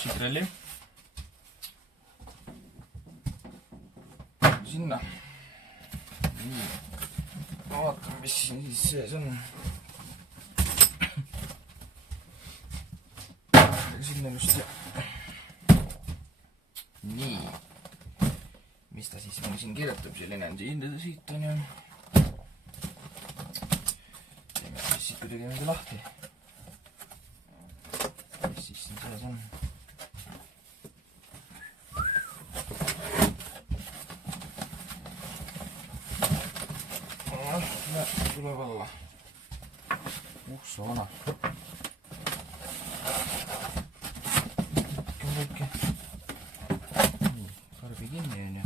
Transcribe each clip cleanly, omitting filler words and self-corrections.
bussitrelli sinna. Nii. Vaatame, mis siin siis sees on. Sinna just. Nii. Mis ta siis mul siin kirjutab? Selline on siit on ja teeme siis kuidagi mingi lahti. Mis siis siin sees on? Tuleb alla. Soona. Väike. Nii, karbi kinni on ju.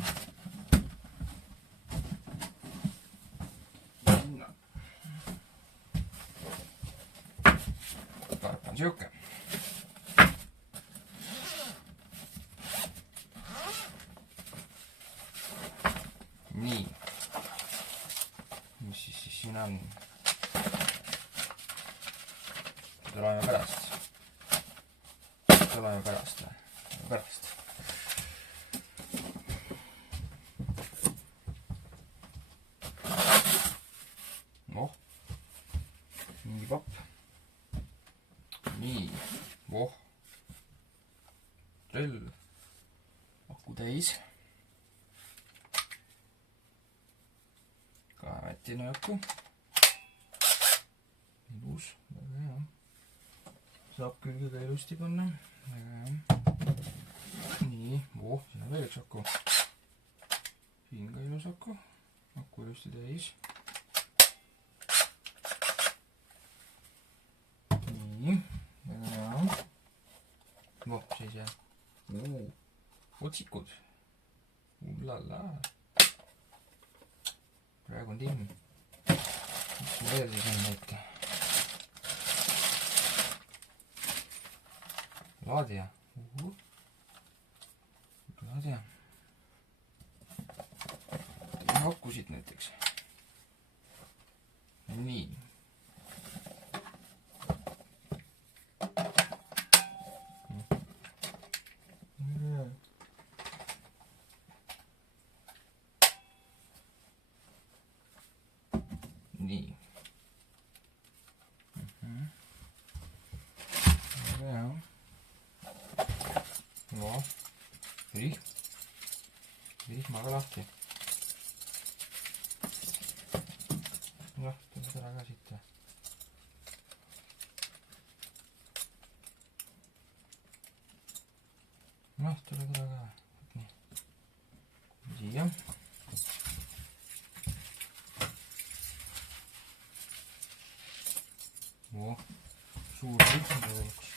Sinna. Karp on siuke. Nii. Mis siis siin on? Tuleme pärast. Noh. Mingi papp. Nii. Voh. Trell. Aku täis. Kaemetine aku. Ilus. Väga hea. Saab külge ka ilusti panna. Väga hea. Nii. Voh. Siin on veel üks aku. Siin ka ilus aku. Aku ilusti täis. Nii. Väga hea. Voh. Siis jää. Otsikud. Ullala. Praegu on timm. Mis veel siis on näite? Laadija. Laadija. Teeme akusid näiteks. Nii. Nii. Ja. No. Rihm aga lahti. Noh, teeme seda ka siit. Noh, tule ka. Nii. Siia. Oh, suur rihm tõuks.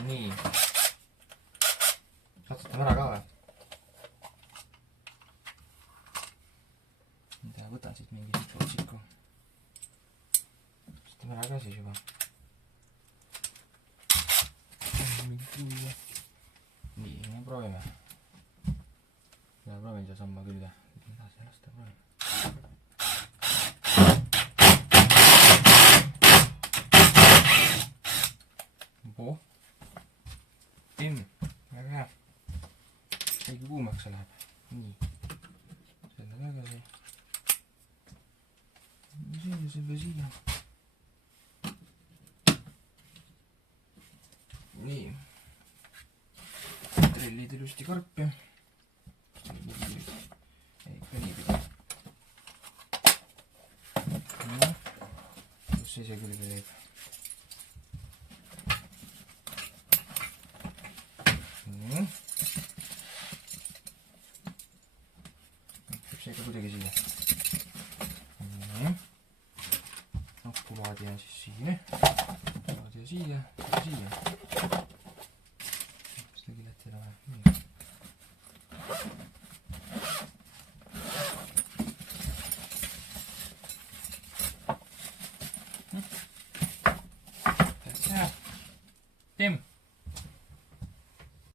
Nii. Katsutame ära ka või? Mida võtan siit mingi otsiku. Katsutame ära ka siis juba. Nii, me proovime. Ja proovin seda samma külge. Edasi lasta proovime. Oh. Timm, väga hea. Kõige kuumaks see läheb. Nii. Selle tagasi. Selle siia. Nii. Trellid ilusti karpi. Ei, niipidi. Nii. Kus see külge teeb? Nii. See ka kuidagi siia. Nii. Akulaadi on siis siia. Laadi siia. Siia.